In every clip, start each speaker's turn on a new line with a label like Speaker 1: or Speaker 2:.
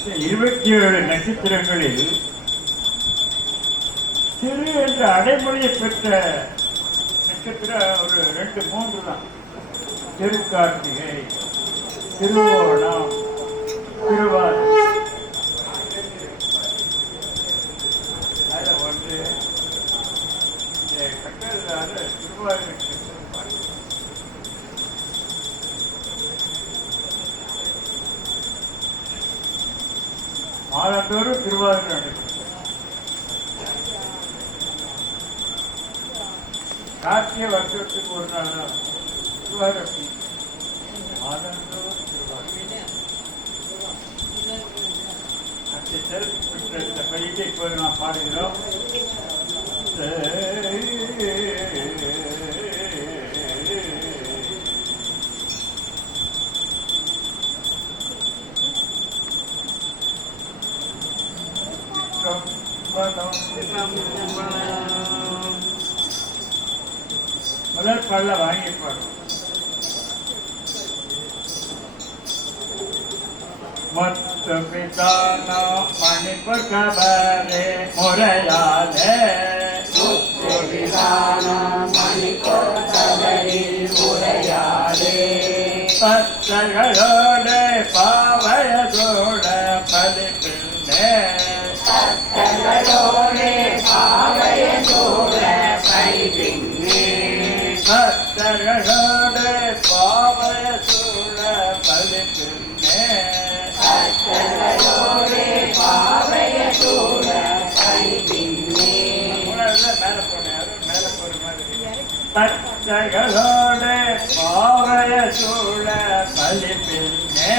Speaker 1: இருபத்தி ஏழு நட்சத்திரங்களில் திரு என்ற அடைமொழியை பெற்ற நட்சத்திரம் ஒரு ரெண்டு மூன்று தான் திருக்கார்த்திகை திருவோணம் திருவாரூர் மாதந்தோறும் திருவாதிரை நடைபெறும் கார்த்திகை வருஷத்துக்கு ஒரு நாள் தான் திருவாதிரை மாதந்தோறும் திருவாதிரை நட்சத்திர प्रणव मदर मत पिता ना मन पर खबर मोरया ले பத்தர்களோட சூழ பலிப்பின்னே மேல. போனேன் மேல போற மாதிரி பத்தகளோட பாவய சூழ பலிப்பின்னே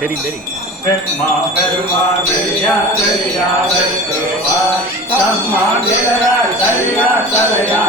Speaker 2: தெரியும் தெரியும்
Speaker 1: பெருமா தம்மா நிலையா தலையா தலையா